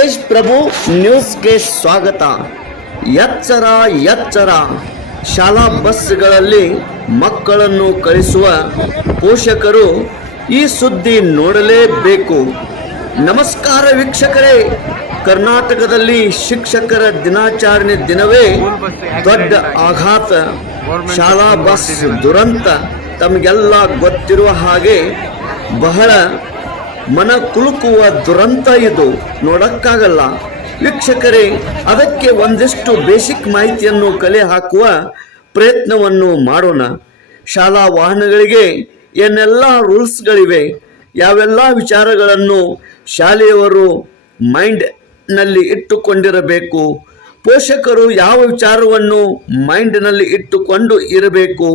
ತೇಜ್ ಪ್ರಭು ನ್ಯೂಸ್ಗೆ ಸ್ವಾಗತ. ಎಚ್ಚರ ಎಚ್ಚರ, ಶಾಲಾ ಬಸ್ಗಳಲ್ಲಿ ಮಕ್ಕಳನ್ನು ಕಳಿಸುವ ಪೋಷಕರು ಈ ಸುದ್ದಿ ನೋಡಲೇಬೇಕು. ನಮಸ್ಕಾರ ವೀಕ್ಷಕರೇ, ಕರ್ನಾಟಕದಲ್ಲಿ ಶಿಕ್ಷಕರ ದಿನಾಚರಣೆ ದಿನವೇ ದೊಡ್ಡ ಆಘಾತ. ಶಾಲಾ ಬಸ್ ದುರಂತ ತಮಗೆಲ್ಲ ಗೊತ್ತಿರುವ ಹಾಗೆ ಬಹಳ ಮನ ಕುಲುಕುವ ದುರಂತ. ಇದು ನೋಡಕ್ಕಾಗಲ್ಲ ವೀಕ್ಷಕರೇ. ಅದಕ್ಕೆ ಒಂದಿಷ್ಟು ಬೇಸಿಕ್ ಮಾಹಿತಿಯನ್ನು ಕಲೆ ಹಾಕುವ ಪ್ರಯತ್ನವನ್ನು ಮಾಡೋಣ. ಶಾಲಾ ವಾಹನಗಳಿಗೆ ಏನೆಲ್ಲ ರೂಲ್ಸ್ಗಳಿವೆ, ಯಾವೆಲ್ಲ ವಿಚಾರಗಳನ್ನು ಶಾಲೆಯವರು ಮೈಂಡ್ನಲ್ಲಿ ಇಟ್ಟುಕೊಂಡಿರಬೇಕು, ಪೋಷಕರು ಯಾವ ವಿಚಾರವನ್ನು ಮೈಂಡ್ನಲ್ಲಿ ಇಟ್ಟುಕೊಂಡು ಇರಬೇಕು,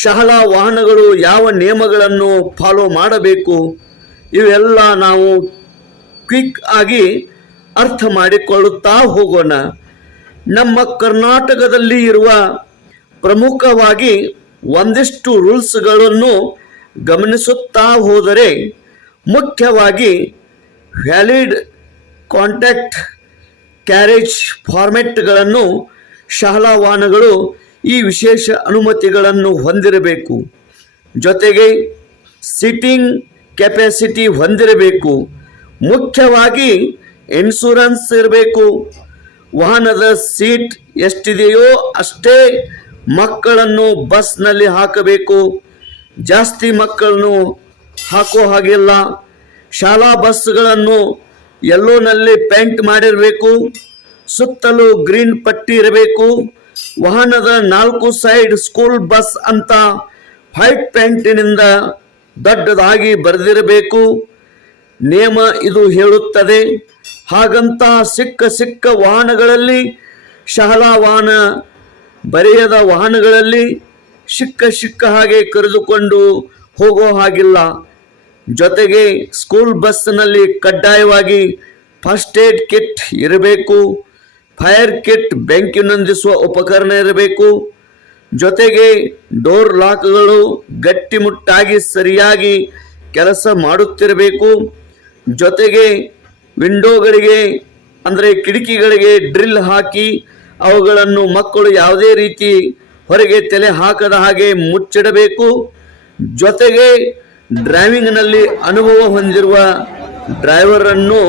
ಶಾಲಾ ವಾಹನಗಳು ಯಾವ ನಿಯಮಗಳನ್ನು ಫಾಲೋ ಮಾಡಬೇಕು, ಇವೆಲ್ಲ ನಾವು ಕ್ವಿಕ್ ಆಗಿ ಅರ್ಥ ಮಾಡಿಕೊಳ್ಳುತ್ತಾ ಹೋಗೋಣ. ನಮ್ಮ ಕರ್ನಾಟಕದಲ್ಲಿ ಇರುವ ಪ್ರಮುಖವಾಗಿ ಒಂದಿಷ್ಟು ರೂಲ್ಸ್ಗಳನ್ನು ಗಮನಿಸುತ್ತಾ ಹೋದರೆ, ಮುಖ್ಯವಾಗಿ ವ್ಯಾಲಿಡ್ ಕಾಂಟ್ಯಾಕ್ಟ್ ಕ್ಯಾರೇಜ್ ಫಾರ್ಮೆಟ್ಗಳನ್ನು ಶಾಲಾ ವಾಹನಗಳು ಈ ವಿಶೇಷ ಅನುಮತಿಗಳನ್ನು ಹೊಂದಿರಬೇಕು. ಜೊತೆಗೆ ಸೀಟಿಂಗ್ ಕೆಪಾಸಿಟಿ ಹೊಂದಿರಬೇಕು. ಮುಖ್ಯವಾಗಿ ಇನ್ಶೂರೆನ್ಸ್ ಇರಬೇಕು. ವಾಹನದ ಸೀಟ್ ಎಷ್ಟಿದೆಯೋ ಅಷ್ಟೇ ಮಕ್ಕಳನ್ನು ಬಸ್ನಲ್ಲಿ ಹಾಕಬೇಕು. ಜಾಸ್ತಿ ಮಕ್ಕಳನ್ನು ಹಾಕೋ ಹಾಗಿಲ್ಲ. ಶಾಲಾ ಬಸ್ಗಳನ್ನು ಯೆಲ್ಲೋನಲ್ಲಿ ಪೇಂಟ್ ಮಾಡಿರಬೇಕು. ಸುತ್ತಲೂ ಗ್ರೀನ್ ಪಟ್ಟಿ ಇರಬೇಕು. ವಾಹನದ 4 ಸೈಡ್ ಸ್ಕೂಲ್ ಬಸ್ ಅಂತ ವೈಟ್ ಪೇಂಟಿನಿಂದ ದೊಡ್ಡದಾಗಿ ಬರೆದಿರಬೇಕು. ನಿಯಮ ಇದು ಹೇಳುತ್ತದೆ. ಹಾಗಂತ ಸಿಕ್ಕ ವಾಹನಗಳಲ್ಲಿ, ಶಾಲಾ ವಾಹನ ಬರೆಯದ ವಾಹನಗಳಲ್ಲಿ ಸಿಕ್ಕ ಹಾಗೆ ಕರೆದುಕೊಂಡು ಹೋಗೋ ಹಾಗಿಲ್ಲ. ಜೊತೆಗೆ ಸ್ಕೂಲ್ ಬಸ್ನಲ್ಲಿ ಕಡ್ಡಾಯವಾಗಿ ಫಸ್ಟ್ ಏಡ್ ಕಿಟ್ ಇರಬೇಕು. ಫೈರ್ ಕಿಟ್, ಬೆಂಕಿ ನಂದಿಸುವ ಉಪಕರಣ ಇರಬೇಕು. ಜೊತೆಗೆ ಡೋರ್ ಲಾಕ್ಗಳು ಗಟ್ಟಿಮುಟ್ಟಾಗಿ ಸರಿಯಾಗಿ ಕೆಲಸ ಮಾಡುತ್ತಿರಬೇಕು. ಜೊತೆಗೆ ವಿಂಡೋಗಳಿಗೆ ಅಂದರೆ ಕಿಟಕಿಗಳಿಗೆ ಡ್ರಿಲ್ ಹಾಕಿ ಅವುಗಳನ್ನು ಮಕ್ಕಳು ಯಾವುದೇ ರೀತಿ ಹೊರಗೆ ತಲೆ ಹಾಕದ ಹಾಗೆ ಮುಚ್ಚಿಡಬೇಕು. ಜೊತೆಗೆ ಡ್ರೈವಿಂಗ್ನಲ್ಲಿ ಅನುಭವ ಹೊಂದಿರುವ ಡ್ರೈವರನ್ನು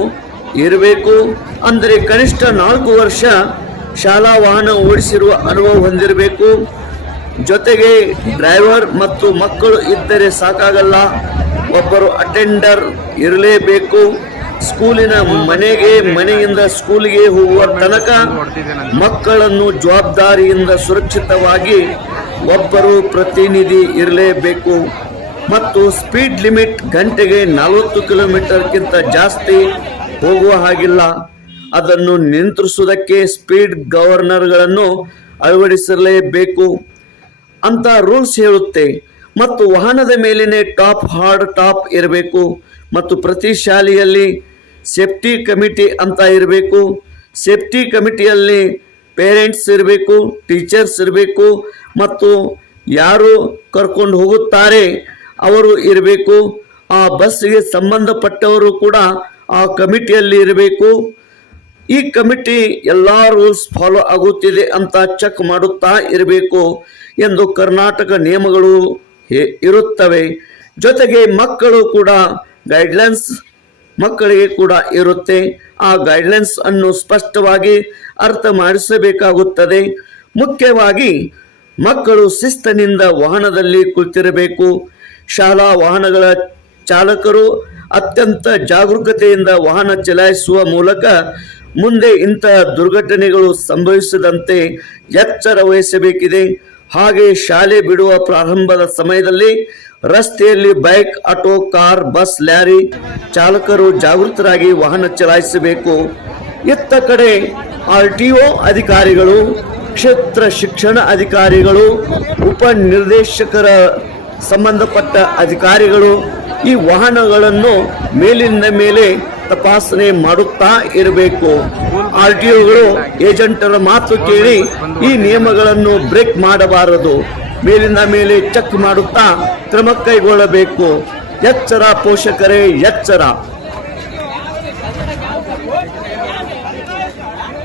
ಇರಬೇಕು. ಅಂದರೆ ಕನಿಷ್ಠ 4 ವರ್ಷ ಶಾಲಾ ವಾಹನ ಓಡಿಸಿರುವ ಅನುಭವ ಹೊಂದಿರಬೇಕು. ಜೊತೆಗೆ ಡ್ರೈವರ್ ಮತ್ತು ಮಕ್ಕಳು ಇದ್ದರೆ ಸಾಕಾಗಲ್ಲ, ಒಬ್ಬರು ಅಟೆಂಡರ್ ಇರಲೇಬೇಕು. ಸ್ಕೂಲಿನ ಮನೆಯಿಂದ ಸ್ಕೂಲಿಗೆ ಹೋಗುವ ತನಕ ಮಕ್ಕಳನ್ನು ಜವಾಬ್ದಾರಿಯಿಂದ ಸುರಕ್ಷಿತವಾಗಿ ಒಬ್ಬರು ಪ್ರತಿನಿಧಿ ಇರಲೇಬೇಕು. ಮತ್ತು ಸ್ಪೀಡ್ ಲಿಮಿಟ್ ಗಂಟೆಗೆ 40 ಕಿಲೋಮೀಟರ್ಗಿಂತ ಜಾಸ್ತಿ ಹೋಗುವ ಹಾಗಿಲ್ಲ. ಅದನ್ನು ನಿಯಂತ್ರಿಸುವುದಕ್ಕೆ ಸ್ಪೀಡ್ ಗವರ್ನರ್ಗಳನ್ನು ಅಳವಡಿಸಲೇಬೇಕು ಅಂತ ರೂಲ್ಸ್ ಹೇಳುತ್ತೆ. ಮತ್ತು ವಾಹನದ ಮೇಲಿನ ಟಾಪ್ ಹಾರ್ಡ್ ಟಾಪ್ ಇರಬೇಕು. ಮತ್ತು ಪ್ರತಿ ಶಾಲೆಯಲ್ಲಿ ಸೇಫ್ಟಿ ಕಮಿಟಿ ಅಂತ ಇರಬೇಕು. ಸೇಫ್ಟಿ ಕಮಿಟಿಯಲ್ಲಿ ಪೇರೆಂಟ್ಸ್ ಇರಬೇಕು, ಟೀಚರ್ಸ್ ಇರಬೇಕು, ಮತ್ತು ಯಾರು ಕರ್ಕೊಂಡು ಹೋಗುತ್ತಾರೆ ಅವರು ಇರಬೇಕು. ಆ ಬಸ್ಸಿಗೆ ಸಂಬಂಧಪಟ್ಟವರು ಕೂಡ ಆ ಕಮಿಟಿಯಲ್ಲಿ ಇರಬೇಕು. ಈ ಕಮಿಟಿ ಎಲ್ಲ ರೂಲ್ಸ್ ಫಾಲೋ ಆಗುತ್ತಿದೆ ಅಂತ ಚೆಕ್ ಮಾಡುತ್ತಾ ಇರಬೇಕು ಎಂದು ಕರ್ನಾಟಕ ನಿಯಮಗಳು ಇರುತ್ತವೆ. ಜೊತೆಗೆ ಮಕ್ಕಳು ಕೂಡ ಗೈಡ್ಲೈನ್ಸ್ ಮಕ್ಕಳಿಗೆ ಕೂಡ ಇರುತ್ತೆ. ಆ ಗೈಡ್ಲೈನ್ಸ್ ಅನ್ನು ಸ್ಪಷ್ಟವಾಗಿ ಅರ್ಥ ಮಾಡಿಸಬೇಕಾಗುತ್ತದೆ. ಮುಖ್ಯವಾಗಿ ಮಕ್ಕಳು ಶಿಸ್ತಿನಿಂದ ವಾಹನದಲ್ಲಿ ಕುಳಿತಿರಬೇಕು. ಶಾಲಾ ವಾಹನಗಳ ಚಾಲಕರು ಅತ್ಯಂತ ಜಾಗರೂಕತೆಯಿಂದ ವಾಹನ ಚಲಾಯಿಸುವ ಮೂಲಕ ಮುಂದೆ ಇಂತಹ ದುರ್ಘಟನೆಗಳು ಸಂಭವಿಸದಂತೆ ಎಚ್ಚರ ವಹಿಸಬೇಕಿದೆ. ಹಾಗೆ ಶಾಲೆ ಬಿಡುವ ಪ್ರಾರಂಭದ ಸಮಯದಲ್ಲಿ ರಸ್ತೆಯಲ್ಲಿ bike, auto, car, bus, lorry ಚಾಲಕರು ಜಾಗೃತರಾಗಿ ವಾಹನ ಚಲಾಯಿಸಬೇಕು. ಇತ್ತ ಕಡೆ RTO ಅಧಿಕಾರಿಗಳು, ಕ್ಷೇತ್ರ ಶಿಕ್ಷಣ ಅಧಿಕಾರಿಗಳು, ಉಪನಿರ್ದೇಶಕರ ಸಂಬಂಧಪಟ್ಟ ಅಧಿಕಾರಿಗಳು ಈ ವಾಹನಗಳನ್ನು ಮೇಲಿಂದ ಮೇಲೆ ತಪಾಸಣೆ ಮಾಡುತ್ತಾ ಇರಬೇಕು. RTOಗಳು ಏಜೆಂಟರ ಮಾತು ಕೇಳಿ ಈ ನಿಯಮಗಳನ್ನು ಬ್ರೇಕ್ ಮಾಡಬಾರದು. ಮೇಲಿಂದ ಮೇಲೆ ಚೆಕ್ ಮಾಡುತ್ತಾ ಕ್ರಮ ಕೈಗೊಳ್ಳಬೇಕು. ಎಚ್ಚರ ಪೋಷಕರೇ, ಎಚ್ಚರ.